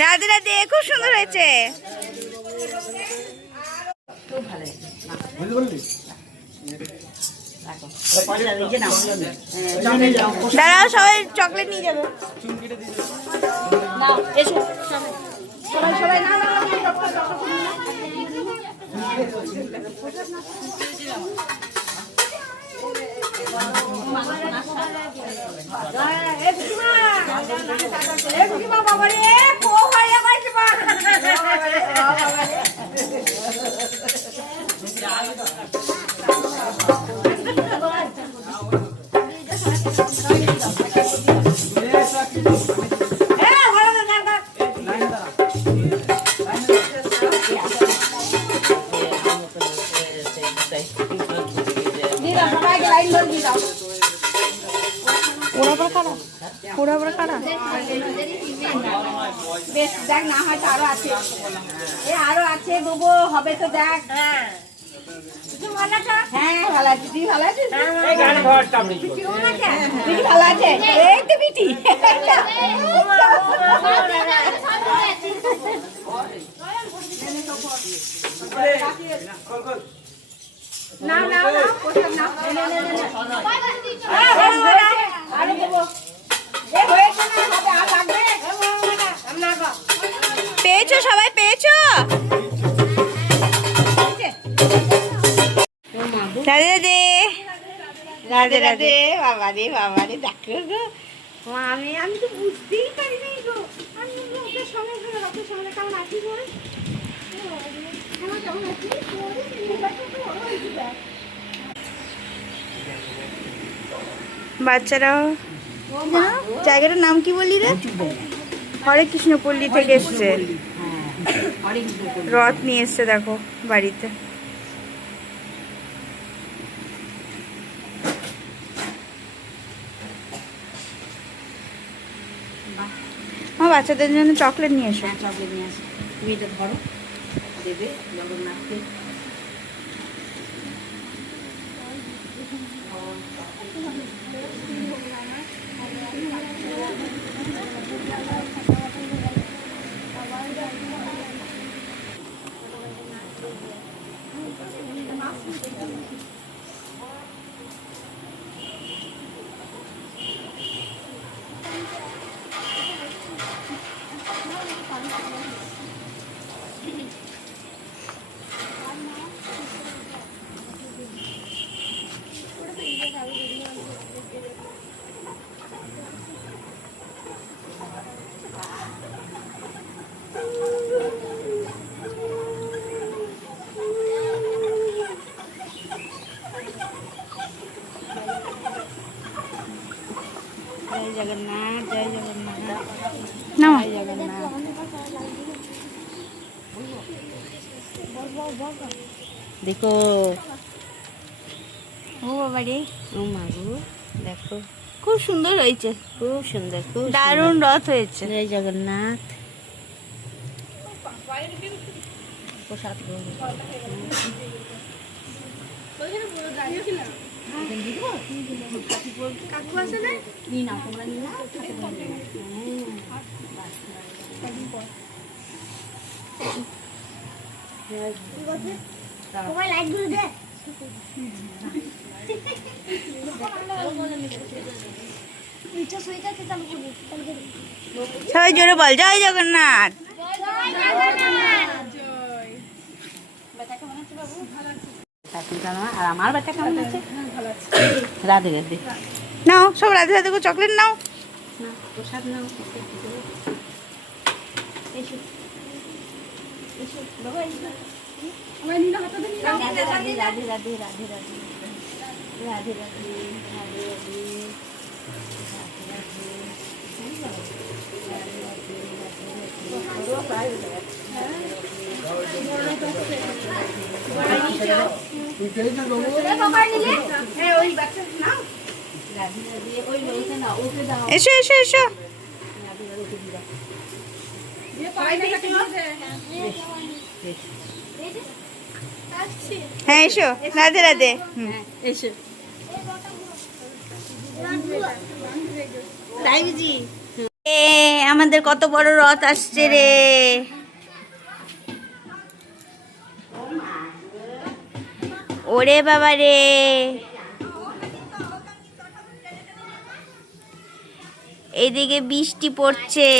রাধে রাধে, খুব সুন্দর হয়েছে। দাঁড়াও, সবাই চকলেট নিয়ে যাবে। এসো সবাই সবাই না আরো আছে দেবো, হবে তো দেখ। হ্যাঁ ভালো আছে, তুই ভালো আছিস? ভালো আছে, এই তো বিটি। না না আরো দেবো। পেয়েছো সবাই, পেয়েছো? রাধে রাধে, রাধে রাধে। বাবা রে বাবা রে, দেখো গো আমি তো বুঝতেই পারি নাই গো। আমি ওদের সঙ্গে রকের সঙ্গে কেমন আছি গো? কেমন আছি? বাচ্চারাও জায়গাটার নাম কি বলি রে? হরে কৃষ্ণ পল্লী থেকে এসছে, রথ নিয়ে এসছে দেখো বাড়িতে। আমার বাচ্চাদের জন্য চকলেট নিয়ে এসো। চকলেট নিয়ে আসো, তুমি এটা ধরো, দেবে জগন্নাথকে। जगन्नाथ, जय जगन्नाथ, जय जगन्नाथ। देखो ও বাবা রে, ও মাগো, দেখো খুব সুন্দর হয়েছে, খুব সুন্দর, খুব দারুণ রথ হয়েছে। জয় জগন্নাথ। প্রসাদ কাকু আছে না? না তোমরা নিয়ে সবাই লাইট গুলো দে। সবাই জোরে বল জয় জগন্নাথ। আর আমার বাচ্চা কেমন আছে? রাধে রাধে। নাও সব রাধে রাধে করে চকলেট নাও। প্রসাদ নাও। রাধে রাধে রাধে রাধে রাধে রাধে রাধে রাধে। এসো এসো এসো। হ্যাঁ এসো রাধে রাধে। এসো আমাদের কত বড় রথ আসছে রে। ওরে বাবা রে, এইদিকে বৃষ্টি পড়ছে।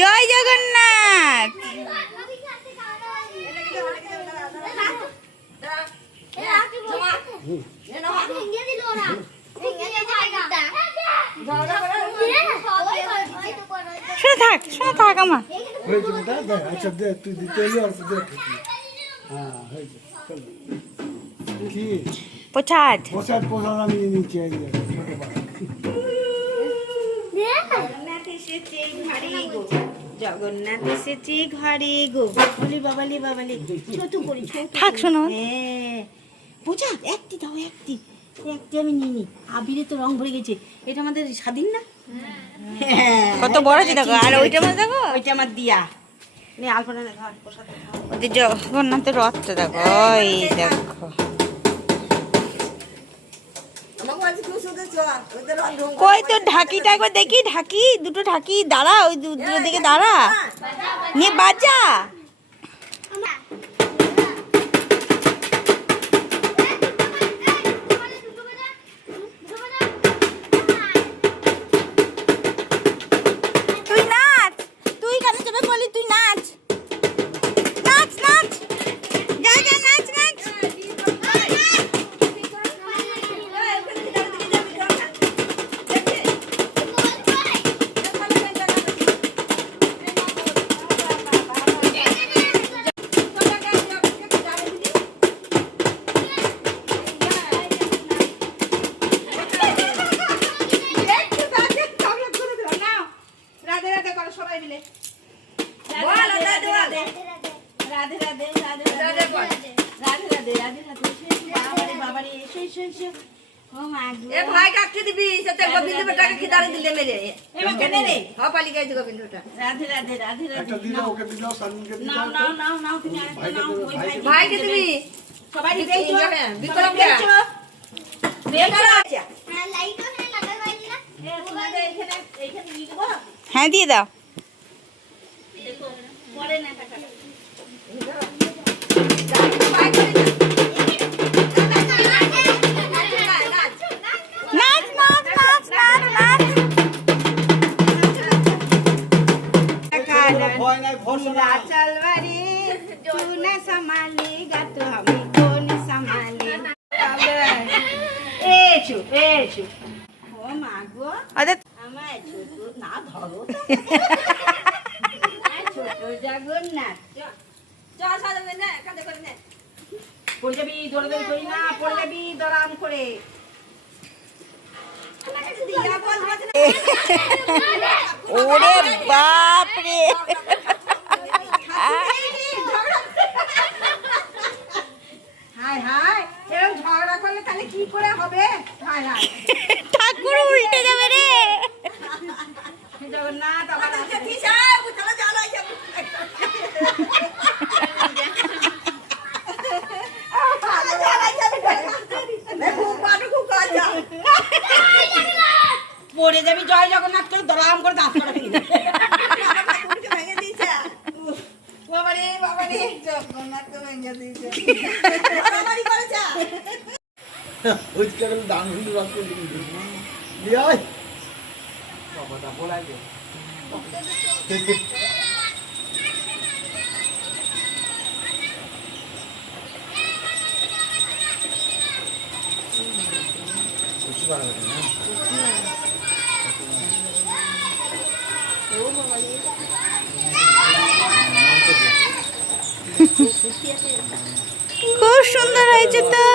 জয় জগন্নাথ। শুনে থাক শুনে থাক আমার। আচ্ছা দে তুই দিতে এলি অল্প দে। হ্যাঁ হয়েছে কি প্রসাদ প্রসাদ প্রসাদ আমি নিচে জগন্নাথ এসেছে ঘরে গো। বলি বাবালি বাবালি ছোট করি থাক শোনো। হ্যাঁ প্রসাদ একটি দাও একটি একটি আমি নিয়ে নি। আবিরে তো রং ভরে গেছে। এটা আমাদের স্বাধীন না? কত বড় আছে দেখো। আর ওইটা আমার দেখো, ওইটা আমার দিয়া নে আলপনা দেখো। প্রসাদ ওদের জগন্নাথের রথটা দেখো। এই দেখো কই তোর ঢাকিটা একবার দেখি। ঢাকি দুটো ঢাকি দাঁড়া, ওই দুটো দিকে দাঁড়া নিয়ে বাজা। তুই নাচ, তুই কানে চেপে বলি তুই নাচ নাচ নাচ যা যা নাচ নাচ। হ্যাঁ দিয়ে দাও। नाच नाच नाच नाच नाच चलवारी तू न संभालेगा तो हमें कौन संभालेगा। এসো এসো ও মা গো। আরে আমার ছোট না ধরো ছোট জগন্নাথ চল সাজাবে না কাঁধে করে নে। পড়ে যাবি ধরে ধরে করি না, পড়ে যাবি দরাম করে। ওরে বাপ রে হায় হায় এরকম ঝগড়া করলে তাহলে কি করে হবে? হায় হায় ঠাকুর উল্টে যাবে রে। জগন্নাথ আবার পড়ে যাবি জয় জগন্নাথ করে দরাম করে দাঁত করে ফেলবি। বাবারে বাবারে জগন্নাথকে ভেঙে দিয়েছে। বাবারি করেছে। ওই কেন দান হইল রাত করে দিয়ে আয় বাবাটা বলাই দে কিছু বাড়াবে না খুব সুন্দর হয়েছে তো,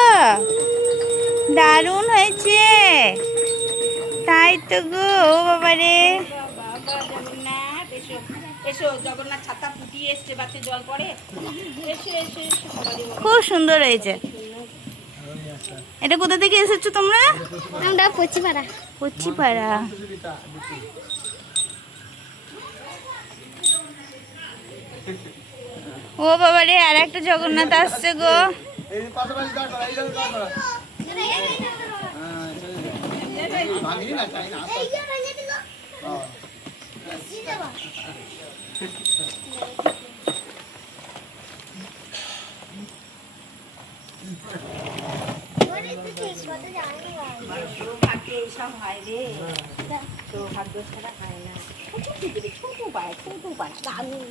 দারুণ হয়েছে। তাই তো গো, ও বাবারে জগন্নাথ, এসো এসো, জগন্নাথ ছাতা ফুটিয়ে এসছে, বাচ্চা জল পড়ে। এসো এসো এসো, খুব সুন্দর হয়েছে। এটা কোথা থেকে এসেছো তোমরা? আমরা পচিপাড়া। পচিপাড়া। ও বাবারে, আর একটা জগন্নাথ আসছে গো। এই পাশাপাশি দাঁড় করা, এই দাঁড় করা ভাঙি না চাই না সৌভাগ্য এইসব হয় রে, সৌভাগ্য ছাড়া হয় না। ছোট পায়, ছোট পায়, দারুণ।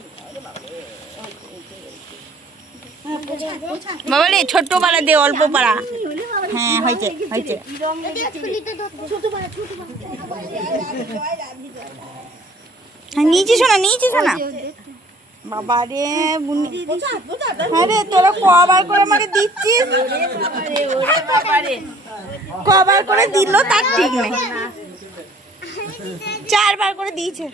বাবারে ছোট্ট পাড়া দে, অল্প পাড়া। হ্যাঁ হয়েছে হয়েছে। নিচে শোনা, নিচে শোনা। বাবারে হ্যাঁ রে, তোরা কবার করে আমাকে দিচ্ছিস, কবার করে দিল তার ঠিক নেই। 4 বার করে দিয়েছে।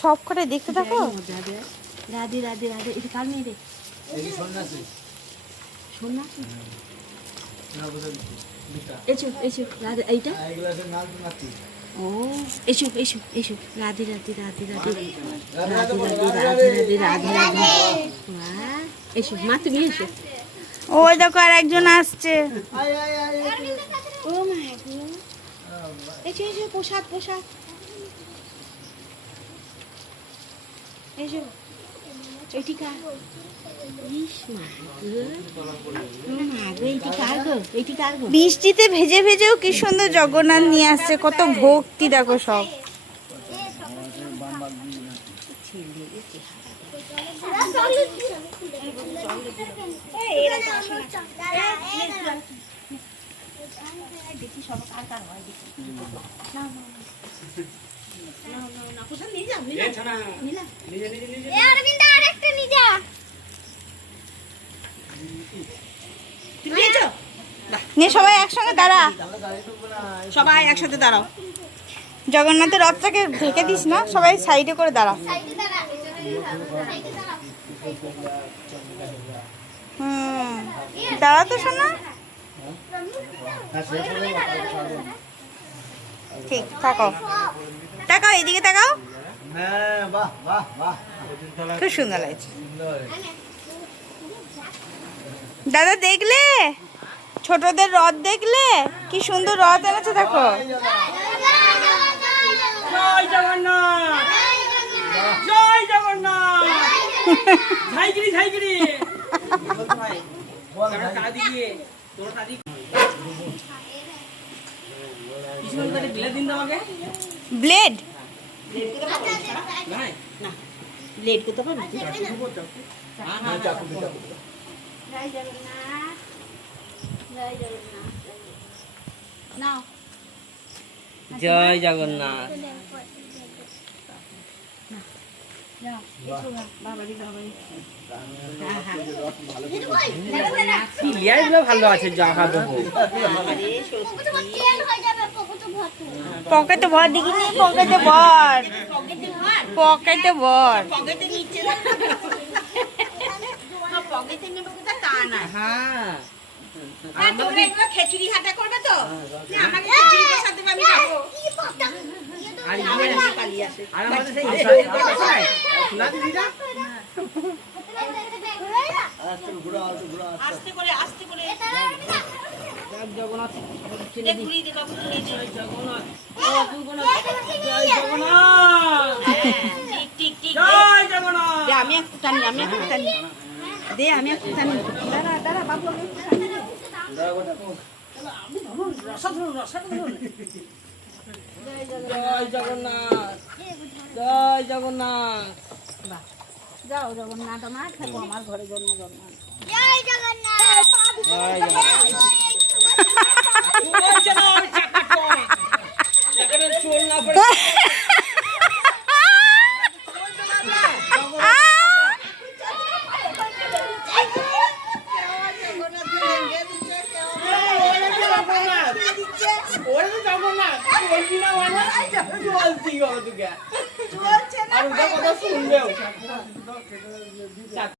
সব করে দেখতে থাকো। রাধে রাধে রাধে, এটা কার মেয়ে রে? সন্ন্যাসী। এসো এসো রাধে, এইটা ও এসো এসো এসো, রাধে রাধে রাধে রাধে রাধে রাধে রাধে রাধে রাধে। এসো মা, তুমি এসো। ওই দেখো আর একজন আসছে। ও মা, এসো এসো, প্রসাদ প্রসাদ। এসো, এটি কার? বৃষ্টিতে ভেজে ভেজেও কি সুন্দর জগন্নাথ নিয়ে আসছে, কত ভক্তি দেখো সব। সবাই একসঙ্গে দাঁড়া, সবাই একসাথে দাঁড়াও। জগন্নাথের রথটাকে ঢেকে দিস না, সবাই সাইডে করে দাঁড়া। দাঁড়া তো শোনা, ঠিক তাকাও, তাকাও এদিকে তাকাও। খুব সুন্দর লাগছে। দাদা দেখলে ছোটদের রথ, দেখলে কি সুন্দর রথ এনেছে দেখো। জয় জগন্নাথ, জয় জগন্নাথ। ঝাইগিরি ঝাইগিরি ব্লেড, লেট করতে পারবি? জয় জগন্নাথ, জয় জগন্নাথ। নাও, জয় জগন্নাথ। ভালো আছে, জামা দেবো। পকেটে ভর, দেখিনি পকেটে ভর, পকেটে ভর। পকেটে নিচে পকেটে নেবো কোথা তা না। হ্যাঁ আর তোমরা এগুলো খিচুড়ি হাতে করবে তো? না, আমাকে খিচুড়ি প্রসাদ দেবে, আমি যাবো। আর আমার ইয়ে- কাছে পালিয়ে আসে। আর আমাদের সেই ইয়ে কথা নাই শোনা দিদিটা আস্তে করে আস্তে করে জগন্নাথ দে, ঘুরিয়ে দে বাবু, ঘুরিয়ে দে। জগন্নাথ জয় জগন্নাথ ঠিক ঠিক ঠিক। জয় জগন্নাথ দে, আমি একটু টানি, আমি একটু টানি। দে, আমি একটু টানি। দাঁড়া দাঁড়া বাবু, আমি একটু টানি। জয় জগন্নাথ জয় জগন্নাথ যাও জগন্নাথ আমার, থাকো আমার ঘরে জন্ম জন্ম। জয় জগন্নাথ। জয় জগন্নাথ চোল না পড়ে ওরে তো জগন্নাথ বলবি না মানে বলছি গো তোকে আর ওটা কথা শুনবেও